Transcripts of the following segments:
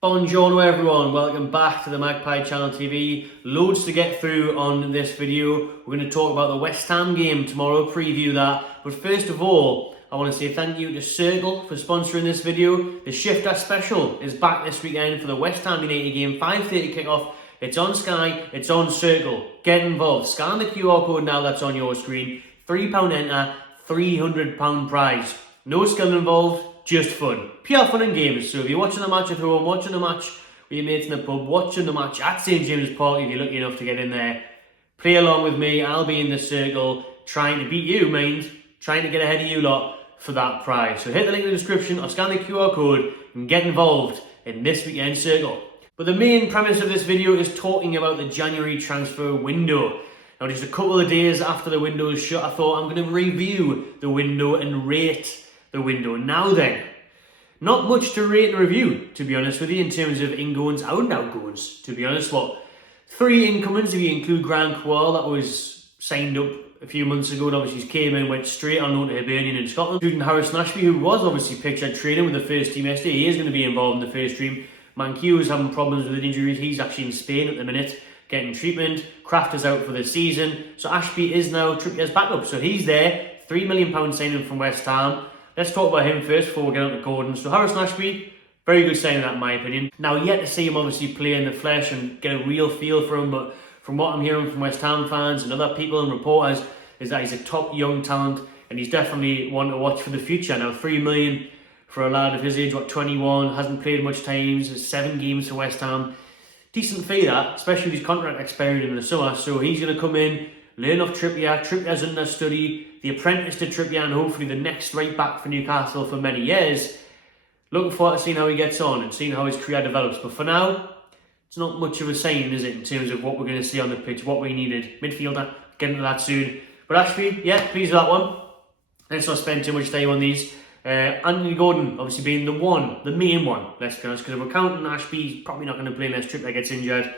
Buongiorno everyone, welcome back to the Magpie Channel TV. Loads to get through on this video. We're going to talk about the West Ham game tomorrow, preview that. But first of all, I want to say thank you to Circl for sponsoring this video. The Shifter Special is back this weekend for the West Ham United game, 5:30 kickoff. It's on Sky, it's on Circl. Get involved. Scan the QR code now that's on your screen. £3 enter, £300 prize. No skill involved, just fun. Pure fun and games. So if you're watching the match at home, watching the match with your mates in the pub, watching the match at St James's Park, if you're lucky enough to get in there, play along with me. I'll be in the circle trying to beat you, mind. Trying to get ahead of you lot for that prize. So hit the link in the description or scan the QR code and get involved in this weekend's circle. But the main premise of this video is talking about the January transfer window. Now, just a couple of days after the window is shut, I thought I'm going to review the window and rate the window. Now then, not much to rate and review, to be honest with you, in terms of ingoings and outgoings, to be honest. What, 3 incomings if you include Grant Quall, that was signed up a few months ago, and obviously he came in, went straight on loan to Hibernian in Scotland. Including Harris Nashby, who was obviously pictured training with the first team yesterday. He is going to be involved in the first team. Mankiw is having problems with injuries. He's actually in Spain at the minute, getting treatment. Kraft is out for the season. So Ashby is now Trippier's backup. So he's there. £3 million signing from West Ham. Let's talk about him first before we get on to Gordon. So Harris Nashby, very good signing that in my opinion. Now, yet to see him obviously play in the flesh and get a real feel for him, but from what I'm hearing from West Ham fans and other people and reporters is that he's a top young talent and he's definitely one to watch for the future. Now, £3 million for a lad of his age, 21, hasn't played much times, 7 games for West Ham. Decent fee that, especially with his contract expiring in the summer. So he's going to come in, learn off Trippier. Trippier's under study, the apprentice to Trippier, and hopefully the next right back for Newcastle for many years. Looking forward to seeing how he gets on and seeing how his career develops. But for now, it's not much of a sign, is it, in terms of what we're going to see on the pitch, what we needed. Midfielder, get into that soon. But Ashby, yeah, pleased with that one. Let's not spend too much time on these. Anthony Gordon, obviously being the main one, let's be honest, because if we're counting Ashby, he's probably not going to play unless Trippier gets injured.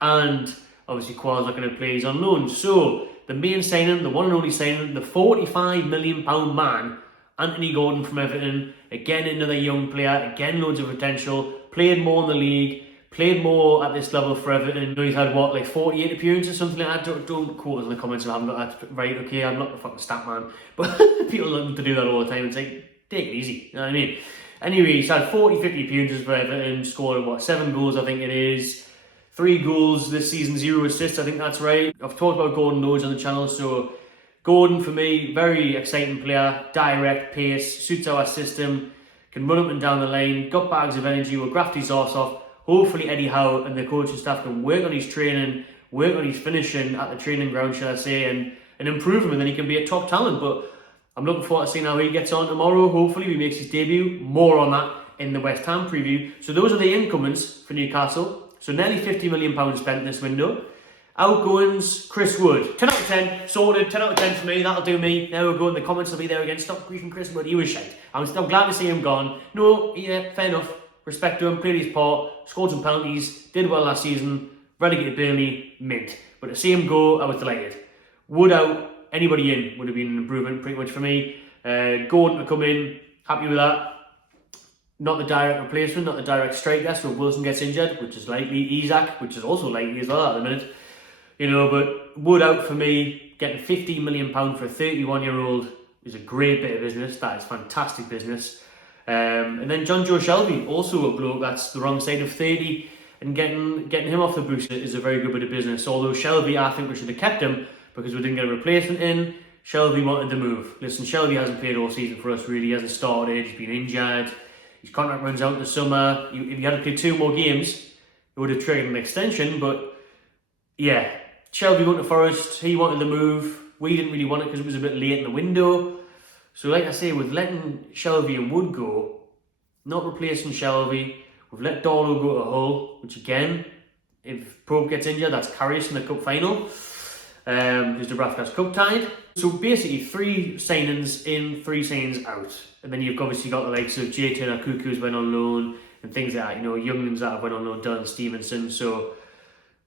And obviously Quall's not going to play, he's on loan. So, the main signing, the one and only signing, the £45 million man, Anthony Gordon from Everton. Again, another young player, again, loads of potential. Played more in the league, played more at this level for Everton. He's had, what, like 48 appearances, something like that? Don't quote us in the comments if I haven't got that right, okay? I'm not the fucking stat man. But people love to do that all the time and say, take it easy, you know what I mean? Anyway, he's had 40, 50 appearances for Everton, scored, what, 7 goals, I think it is. 3 goals this season, 0 assists, I think that's right. I've talked about Gordon loads on the channel, so Gordon, for me, very exciting player, direct, pace, suits our system, can run up and down the lane, got bags of energy, will graft his arse off. Hopefully Eddie Howe and the coaching staff can work on his training, work on his finishing at the training ground, shall I say, and improve him, and then he can be a top talent. But I'm looking forward to seeing how he gets on tomorrow. Hopefully he makes his debut. More on that in the West Ham preview. So those are the incomings for Newcastle. So nearly £50 million spent this window. Outgoings, Chris Wood. 10 out of 10, sorted. 10 out of 10 for me, that'll do me. There we go, in the comments will be there again. Stop griefing Chris Wood, he was shite. I'm glad to see him gone. No, yeah, fair enough. Respect to him, played his part, scored some penalties, did well last season, relegated Burnley, mint. But to see him go, I was delighted. Wood out, anybody in would have been an improvement pretty much for me. Gordon to come in, happy with that. Not the direct replacement, not the direct striker, so if Wilson gets injured, which is likely. Isaac, which is also likely as well at the minute. You know, but Wood out for me, getting £15 million for a 31-year-old is a great bit of business. That is fantastic business. And then John Joe Shelby, also a bloke that's the wrong side of 30, and getting him off the boost is a very good bit of business. Although Shelby, I think we should have kept him because we didn't get a replacement in. Shelby wanted to move. Listen, Shelby hasn't played all season for us really. He hasn't started, he's been injured. His contract runs out in the summer. If he had to play 2 more games, it would have triggered an extension. But yeah, Shelby went to Forest. He wanted to move. We didn't really want it because it was a bit late in the window. So like I say, with letting Shelby and Wood go, not replacing Shelby, we've let Darlow go to Hull, which again, if Pope gets injured, that's Karius in the cup final. Who's the Bradford's cup tied. So basically 3 signings in, 3 signings out. And then you've obviously got the likes of Jay Turner, Cuckoo's went on loan, and things like that, you know, younglings that have went on loan, Dylan Stevenson. So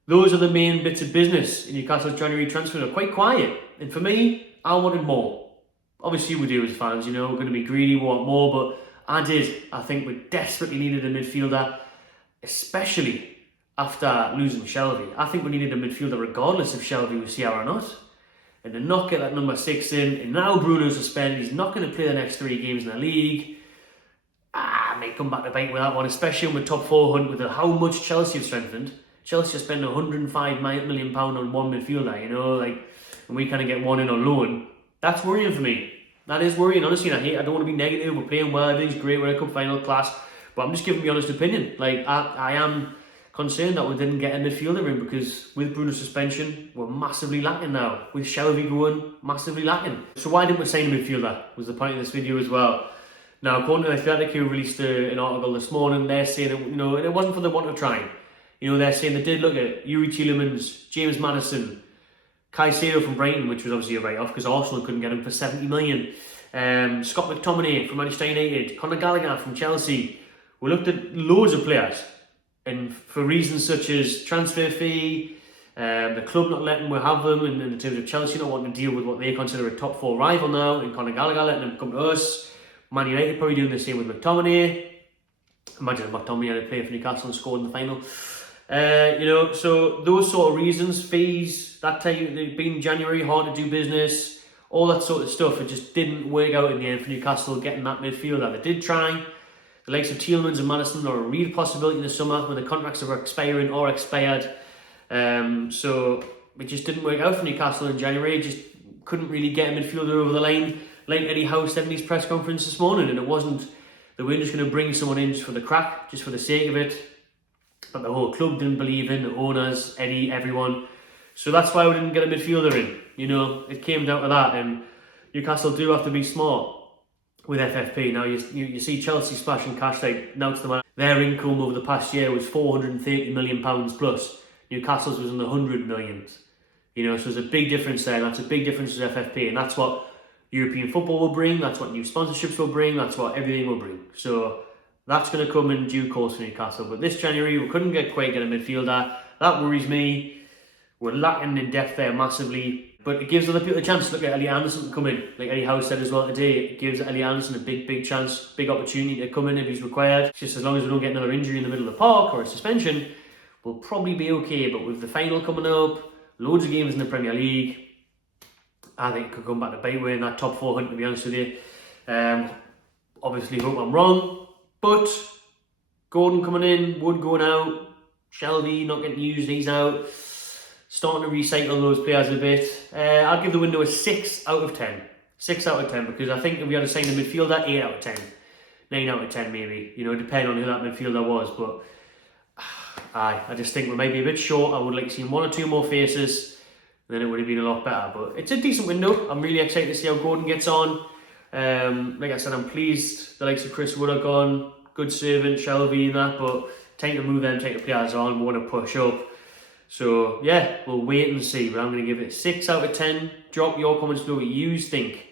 those are the main bits of business in Newcastle's January transfer. They're quite quiet. And for me, I wanted more. Obviously we do as fans, you know, we're going to be greedy, we want more, but I think we desperately needed a midfielder. especially after losing Shelby. I think we needed a midfielder regardless if Shelby was here or not. And to not get that number 6 in, and now Bruno's suspended, he's not going to play the next 3 games in the league. May come back to bite with that one, especially on the top 4 hunt with how much Chelsea have strengthened. Chelsea have spent £105 million on one midfielder, you know, like, and we kind of get one in on loan. That's worrying for me. That is worrying, honestly. I don't want to be negative. We're playing well, everything's great, we're in a cup final class, but I'm just giving my honest opinion. Like, I am concerned that we didn't get a midfielder in, because with Bruno's suspension, we're massively lacking now. With Shelby going, massively lacking. So why didn't we sign a midfielder, was the point of this video as well. Now, according to the Athletic, who released an article this morning, they're saying that, you know, it wasn't for the want of trying. You know, they're saying they did look at Yuri Tielemans, James Maddison, Caicedo from Brighton, which was obviously a write-off because Arsenal couldn't get him for 70 million. Scott McTominay from Manchester United, Conor Gallagher from Chelsea. We looked at loads of players, and for reasons such as transfer fee, the club not letting we have them, and in terms of Chelsea not wanting to deal with what they consider a top 4 rival now, and Conor Gallagher letting them come to us. Man United probably doing the same with McTominay. Imagine if McTominay had played for Newcastle and scored in the final. You know, so those sort of reasons, fees, that time, being January, hard to do business, all that sort of stuff, it just didn't work out in the end for Newcastle getting that midfielder. They did try. The likes of Tielemans and Maddison are a real possibility in the summer when the contracts are expiring or expired. So it just didn't work out for Newcastle in January. Just couldn't really get a midfielder over the line, like Eddie Howe said in his press conference this morning. And it wasn't, they weren't just going to bring someone in just for the crack, just for the sake of it. But the whole club didn't believe in, the owners, Eddie, everyone. So that's why we didn't get a midfielder in. You know, it came down to that. And Newcastle do have to be smart with FFP. Now, you see Chelsea splashing cash like now to the man. Their income over the past year was £430 million plus. Newcastle's was in the 100 millions. You know, so there's a big difference there. And that's a big difference with FFP. And that's what European football will bring. That's what new sponsorships will bring. That's what everything will bring. So that's going to come in due course for Newcastle. But this January, we couldn't quite get a midfielder. That worries me. We're lacking in depth there massively. But it gives other people a chance to look at Elliot Anderson to come in. Like Eddie Howe said as well today, it gives Elliot Anderson a big chance, big opportunity to come in if he's required. Just as long as we don't get another injury in the middle of the park or a suspension, we'll probably be okay. But with the final coming up, loads of games in the Premier League, I think it could come back to bite in that top 4 hunt, to be honest with you. Obviously, hope I'm wrong. But Gordon coming in, Wood going out, Shelby not getting used, he's out. Starting to recycle those players a bit. I'd give the window a 6 out of 10. 6 out of 10, because I think if we had to sign a midfielder, 8 out of 10. 9 out of 10 maybe, you know, depending on who that midfielder was. But I just think we might be a bit short. I would like seeing 1 or 2 more faces, then it would have been a lot better. But it's a decent window. I'm really excited to see how Gordon gets on. Like I said, I'm pleased the likes of Chris Wood are gone. Good servant, Shelby and that, but time to move them, take the players on. We want to push up. So yeah, we'll wait and see, but I'm going to give it 6 out of 10. Drop your comments below what you think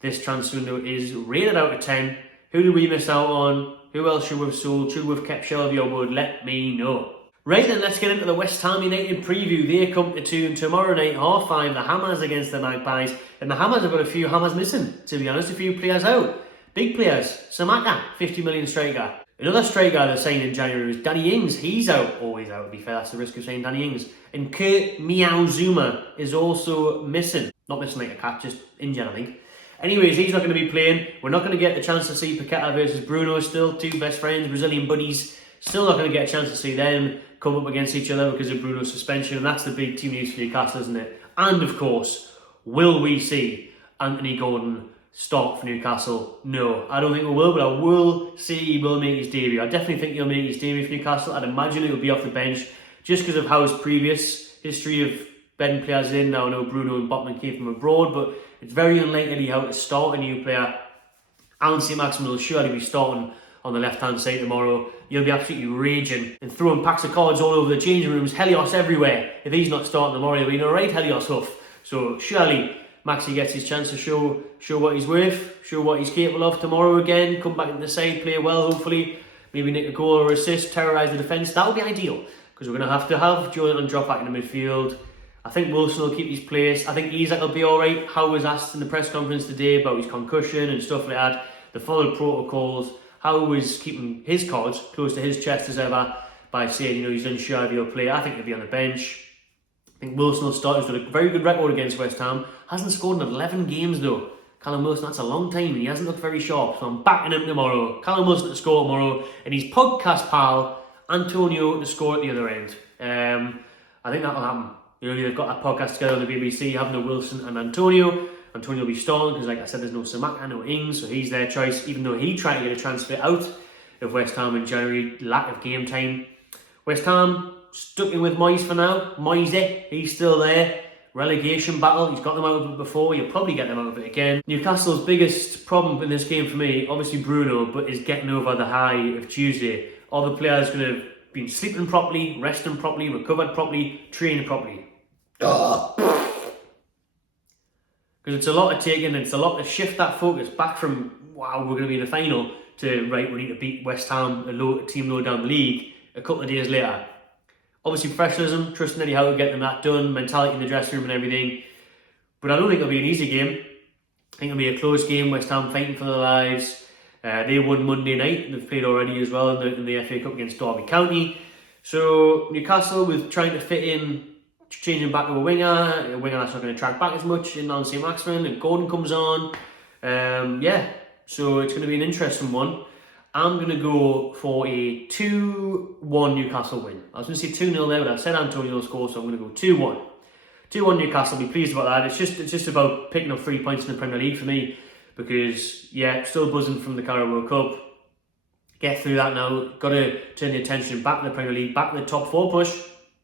this transfer window is rated out of 10. Who did we miss out on? Who else should we have sold? Should we have kept Shelby or Wood? Let me know. Right then, let's get into the West Ham United preview. They come to 2 tomorrow night, 5:30, the Hammers against the Magpies. And the Hammers have got a few Hammers missing, to be honest, a few players out. Big players. Samaka, 50 million striker. Another striker they're signed in January was Danny Ings. He's out. Always out, to be fair. That's the risk of saying Danny Ings. And Kurt Miauzuma is also missing. Not missing like a cat, just injured, I think. Anyways, he's not going to be playing. We're not going to get the chance to see Paqueta versus Bruno. Still 2 best friends, Brazilian buddies. Still not going to get a chance to see them come up against each other because of Bruno's suspension. And that's the big team news for Newcastle, isn't it? And of course, will we see Anthony Gordon start for Newcastle? No, I don't think we will, but I will see he will make his debut. I definitely think he'll make his debut for Newcastle. I'd imagine it will be off the bench just because of how his previous history of bedding players in. Now I know Bruno and Botman came from abroad, but it's very unlikely how to start a new player. Alan St. Maximin will surely be starting on the left-hand side tomorrow. You'll be absolutely raging and throwing packs of cards all over the changing rooms. Helios everywhere. If he's not starting tomorrow, he'll be in a right Helios huff. So surely Maxi gets his chance to show what he's worth, show what he's capable of tomorrow again, come back into the side, play well hopefully, maybe nick a goal or assist, terrorise the defence. That would be ideal, because we're going to have Jordan drop back in the midfield. I think Wilson will keep his place. I think Isak will be alright. Howe was asked in the press conference today about his concussion and stuff like that. They followed protocols. Howe was keeping his cards close to his chest as ever. But by saying, you know, he's unsure if he'll play. I think he'll be on the bench. I think Wilson will start. He's got a very good record against West Ham. Hasn't scored in 11 games though. Callum Wilson, that's a long time, and he hasn't looked very sharp. So I'm backing him tomorrow. Callum Wilson to score tomorrow, and his podcast pal Antonio to score at the other end. I think that'll happen. You know, they've got that podcast together on the BBC, having a Wilson and Antonio. Antonio will be stalling because, like I said, there's no Samaka, no Ings, so he's their choice. Even though he tried to get a transfer out of West Ham in January, lack of game time. West Ham stuck in with Moyes for now. Moyes, he's still there. Relegation battle, he's got them out of it before, he'll probably get them out of it again. Newcastle's biggest problem in this game for me, obviously Bruno, but is getting over the high of Tuesday. All the players going to have been sleeping properly, resting properly, recovered properly, training properly. Because it's a lot to take in, it's a lot to shift that focus back from, wow, we're going to be in the final, to, right, we need to beat West Ham, a team low down the league, a couple of days later. Obviously professionalism, trusting Eddie Howe to get them that done, mentality in the dressing room and everything. But I don't think it'll be an easy game. I think it'll be a close game, West Ham fighting for their lives. They won Monday night, they've played already as well in the FA Cup against Derby County. So Newcastle, with trying to fit in, changing back to a winger that's not going to track back as much in St. Maximin, and Gordon comes on. So it's going to be an interesting one. I'm going to go for a 2-1 Newcastle win. I was going to say 2-0 there, but I said Antonio score, so I'm going to go 2-1. 2-1 Newcastle, be pleased about that. It's just about picking up 3 points in the Premier League for me, because, yeah, still buzzing from the Carabao Cup. Get through that now. Got to turn the attention back to the Premier League, back to the top 4 push.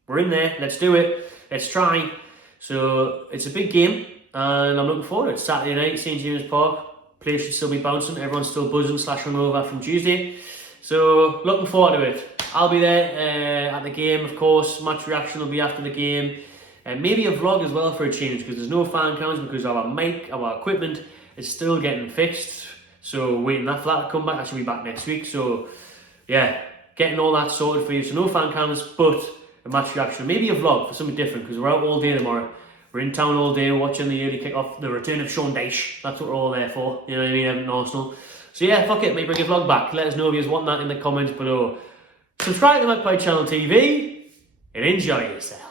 We're in there. Let's do it. Let's try. So it's a big game, and I'm looking forward to it. Saturday night, St. James Park. Players should still be bouncing. Everyone's still buzzing / hungover from Tuesday. So looking forward to it. I'll be there at the game, of course. Match reaction will be after the game. And maybe a vlog as well for a change, because there's no fan cams, because our mic, our equipment is still getting fixed. So waiting for that to come back. I should be back next week. So yeah, getting all that sorted for you. So no fan cams, but a match reaction. Maybe a vlog for something different, because we're out all day tomorrow. We're in town all day watching the early kick-off, the return of Sean Dyche. That's what we're all there for, you know what I mean, Everton Arsenal. So yeah, fuck it, maybe bring a vlog back. Let us know if you want that in the comments below. Subscribe to the Magpie Channel TV and enjoy yourself.